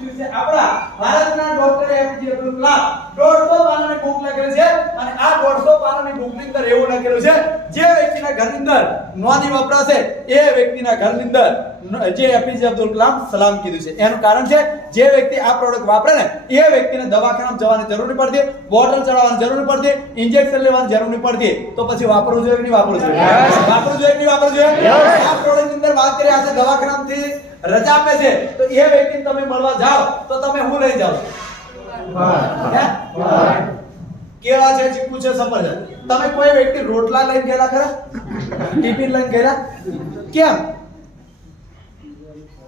લીધું છે આપણા ભારતના ડોક્ટર એપીજે અબ્દુલ કલામ 150 પાનાની બુક લખેલી છે અને આ 150 પાનાની બુકની અંદર એવું લખેલું છે જે વ્યક્તિના ઘરની અંદર નોંધી વપરાશે એ વ્યક્તિના ઘરની અંદર જે એપીજે અબ્દુલ કલામ સલામ કીધું છે એનું કારણ છે જે વ્યક્તિ આ પ્રોડક્ટ વાપરે ને એ વ્યક્તિને દવાખાનામાં જવાની જરૂર નહીં પડતી બોટલ ચડાવવાની જરૂર નહીં પડતી ઇન્જેક્શન લેવાની જરૂર નહીં પડતી તો પછી વાપરવું જોઈએ કે નહીં વાપરવું જોઈએ વાપરવું જોઈએ કે નહીં વાપરવું જોઈએ આ પ્રોડક્ટની અંદર વાત કરી આ છે દવાખાનામાંથી રજા આપે છે તો એ વ્યક્તિને તમે મળવા જાઓ તો તમે શું લઈ જાઓ કેળા છે ચીકુ છે સફરજન તમે કોઈ વ્યક્તિ રોટલા લઈને ગયેલા ખરા ટિફિન લઈને ગયેલા કેમ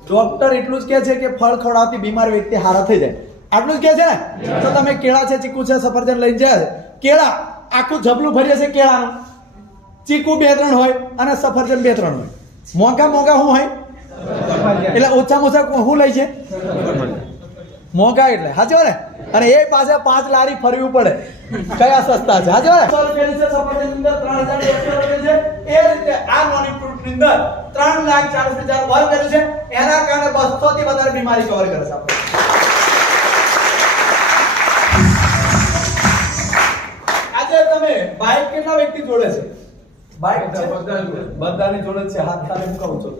ડોક્ટર એટલું જ કહે છે કે ફળ ખવડાવતી બીમાર વ્યક્તિ હારા થઈ જાય આટલું જ કહે છે ને તો તમે કેળા છે ચીકુ છે સફરજન લઈને જાય કેળા આખું જબલું ભરીએ છે કેળાનું ચીકુ 2-3 હોય અને સફરજન 2-3 હોય મોંઘા મોંઘા શું હોય એટલે ઓછામાં ઓછા શું લઈ છે મોંઘા એટલે સાચો ને અને એ પાસે 5 લારી ફરવું પડે કયા સસ્તા છે સાચો ને 100 રૂપિયાની છે સફરજન અંદર 3200 રૂપિયા છે એ રીતે આ નોની ફ્રૂટ ની અંદર 3,40,000 વોલ કર્યું છે એના કારણે 200 થી વધારે બીમારી કવર કરે છે આપણે આજે તમે બાઇક કેટલા વ્યક્તિ જોડે છે બાઇક છે બધાની જોડે છે હાથ તારે મુકાવું છો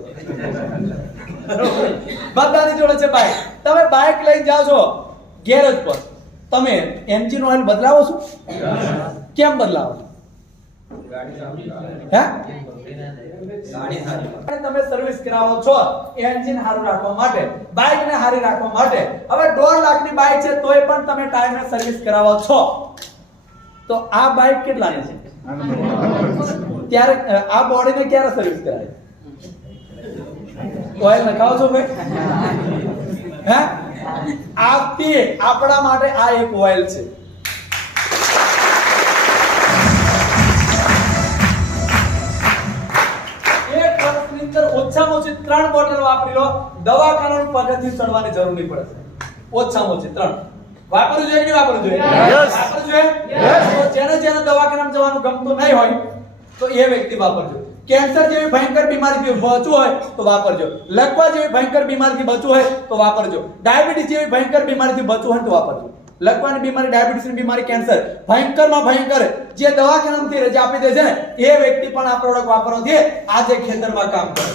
બધાની જોડે છે બાઇક તમે બાઇક લઈને જાઓ છો ગેરેજ પર તમે એન્જિન ઓઇલ બદલાવો છો કેમ બદલાવો હે તમે સર્વિસ કરાવો છો એન્જિન સારું રાખવા માટે બાઇક ને સારી રાખવા માટે હવે 1.5 લાખની બાઇક છે તોય પણ તમે ટાઈમે સર્વિસ કરાવો છો તો આ બાઇક કેટલાની છે ત્યારે આ બોડીને ક્યારે સર્વિસ કરાય ઓઇલ નખાવો છો ભાઈ હે આપતી આપણા માટે આ એક ઓઇલ છે એક વર્ષની અંદર ઓછામાં ઓછી 3 બોટલ વાપરી લો દવાખાનાનું પગથિયું ચડવાની જરૂર નહીં પડે ઓછામાં ઓછી 3 વાપરવું જોઈએ કે વાપરવું જોઈએ વાપરવું જોઈએ તો જેને દવાખાનામાં જવાનું ગમતું નહીં હોય તો એ વ્યક્તિ વાપરજો કેન્સર જેવી ભયંકર બીમારીથી બચવું હોય તો વાપરજો લકવા જેવી ભયંકર બીમારીથી બચવું હોય તો વાપરજો ડાયાબિટીસ જેવી ભયંકર બીમારીથી બચવું હોય તો વાપરજો લકવાની બીમારી ડાયાબિટીસની બીમારી કેન્સર ભયંકરમાં ભયંકર જે દવાખાનામાંથી રજા આપી દે છે ને એ વ્યક્તિ પણ આ પ્રોડક્ટ વાપરવાથી આજે ખેતરમાં કામ કરે